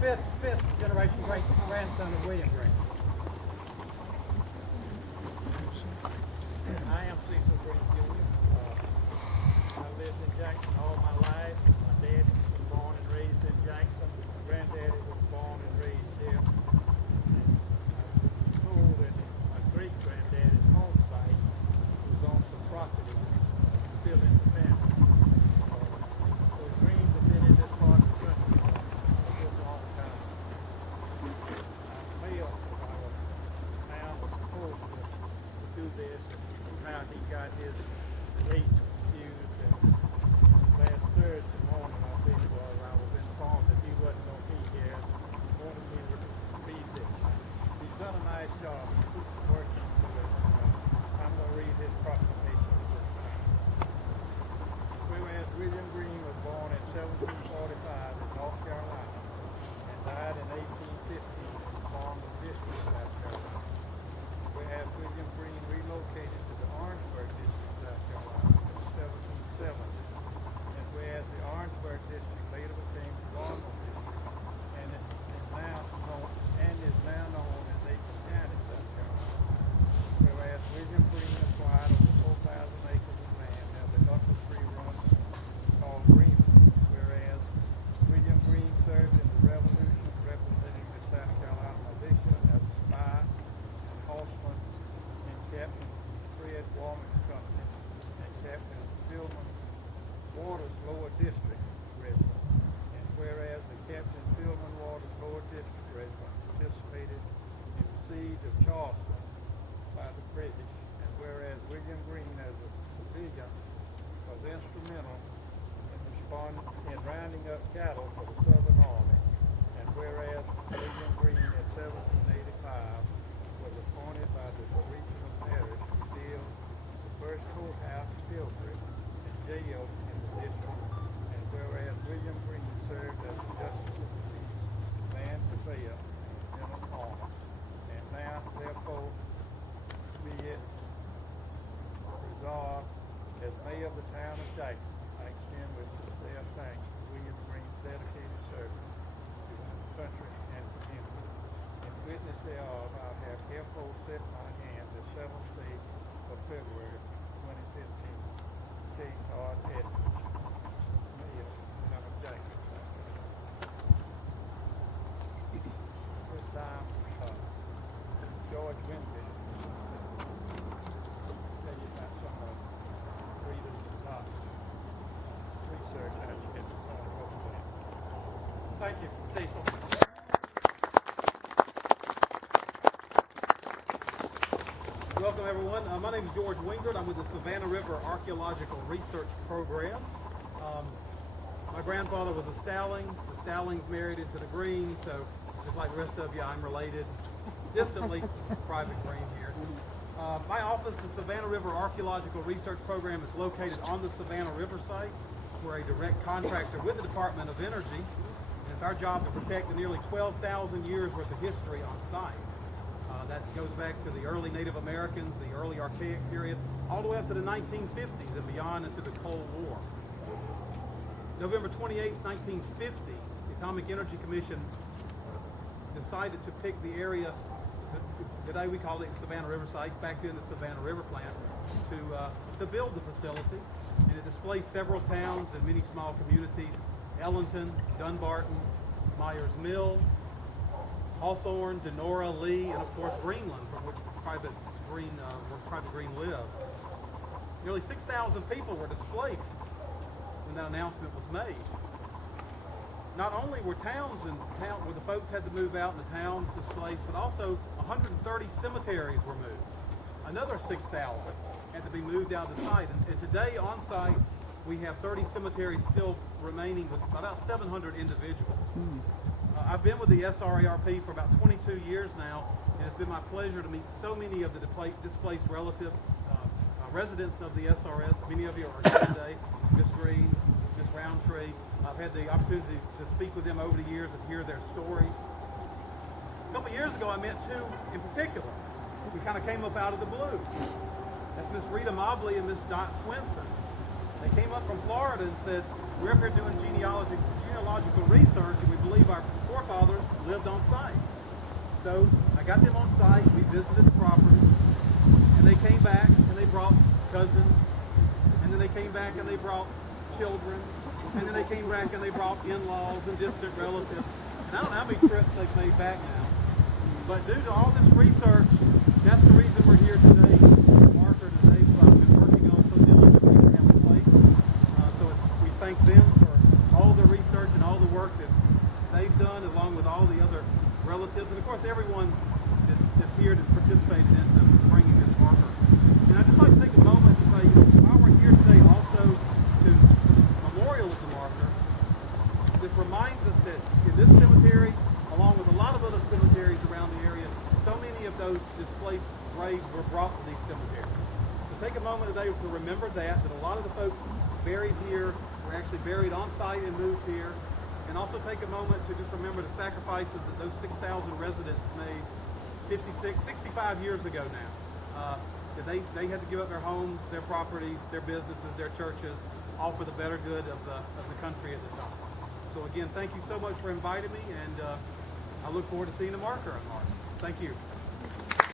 fifth generation great grandson of William Green. I am Cecil Green Jr. I lived in Jackson all my life. My dad was born and raised in Jackson. My granddaddy was born and raised here. I was told that my great-granddaddy's home site was on some property still in the family. So Greens have been in this part of the country for a long time. Mayor of our town was supposed to do this, and how he got his dates confused. And last Thursday morning, I think it was, I was informed that he wasn't going to be here. He wanted me to read this. He's done a nice job. He keeps working to it. I'm going to read his proclamation at this time. Whereas William Green was born in 1745 in North Carolina and died in 1815 in Farmville District, South Carolina. Whereas William Green relocated to the Orangeburg District, South Carolina in 1770, and whereas the Orangeburg District later became the Farmville District and is now known as Aiken County, South Carolina. Whereas William Green acquired over 4,000 acres of land near the upper Free Run called Greenwood, whereas William Green served in the Revolution representing the South Carolina militia as a spy and horseman in Captain Fred Warman's company and Captain Philman Waters' Lower District Regiment. And whereas the Captain Philman Waters' Lower District Regiment participated in the siege of Charleston by the British, and whereas William Green as a civilian was instrumental in rounding up cattle for the Southern Army, and whereas William Green in 1785 was appointed by the regional parish to build the first courthouse Philbury and jail in the district, and whereas William Green served as the justice of the peace, land surveyor, and general farmer, and now therefore be it resolved as mayor of the town of Jackson, I extend with sincere thanks to William Green's dedicated service to the country and community. In witness thereof, I have herefore set my hand the 7th day of February 2015. J. Todd Edwards, Mayor, town of Jackson. This time, George Winfield. Tell you about some of Reader's Dot research that you get this on the website. Thank you, Cecil. Welcome, everyone. My name is George Wingard. I'm with the Savannah River Archaeological Research Program. My grandfather was a Stallings. The Stallings married into the Greens, so just like the rest of you, I'm related distantly to Private Green here. My office, the Savannah River Archaeological Research Program, is located on the Savannah River site. We're a direct contractor with the Department of Energy, and it's our job to protect the nearly 12,000 years worth of history on site. That goes back to the early Native Americans, the early Archaic period, all the way up to the 1950s and beyond into the Cold War. November 28, 1950, the Atomic Energy Commission decided to pick the area, today we call it Savannah River site, back then the Savannah River plant, to build the facility. And it displays several towns and many small communities: Ellington, Dunbarton, Myers Mill, Hawthorne, Denora, Lee, and of course Greenland, from which Private Green lived. Nearly 6,000 people were displaced when that announcement was made. Not only were towns where the folks had to move out and the towns displaced, but also 130 cemeteries were moved. Another 6,000 had to be moved out of the site. And today on site, we have 30 cemeteries still remaining with about 700 individuals. I've been with the SRARP for about 22 years now, and it's been my pleasure to meet so many of the displaced relatives, residents of the SRS. Many of you are here today. Ms. Green, Ms. Roundtree. I've had the opportunity to speak with them over the years and hear their stories. A couple years ago, I met two in particular. We kind of came up out of the blue. That's Miss Rita Mobley and Miss Dot Swinson. They came up from Florida and said, we're up here doing genealogical research, and we believe our forefathers So I got them on site. We visited the property, and they came back and they brought cousins, and then they came back and they brought children, and then they came back and they brought in-laws and distant relatives. And I don't know how many trips they've made back now. But due to all this research, that's the reason we're here today. Marker today, I've been working on so diligently to have a place. We thank them for all the research and all the work that they've done, along with all the other relatives, and of course everyone that's here that's participated in bringing this marker. And I'd just like to take a moment to say, while we're here today also to memorialize the marker, this reminds us that in this cemetery, along with a lot of other cemeteries around the area, so many of those displaced graves were brought to these cemeteries. So take a moment today to remember that a lot of the folks buried here were actually buried on site and moved here. And also take a moment to just remember the sacrifices that those 6,000 residents made 65 years ago now. That they had to give up their homes, their properties, their businesses, their churches, all for the better good of the country at the time. So again, thank you so much for inviting me, and I look forward to seeing the marker on March. Thank you.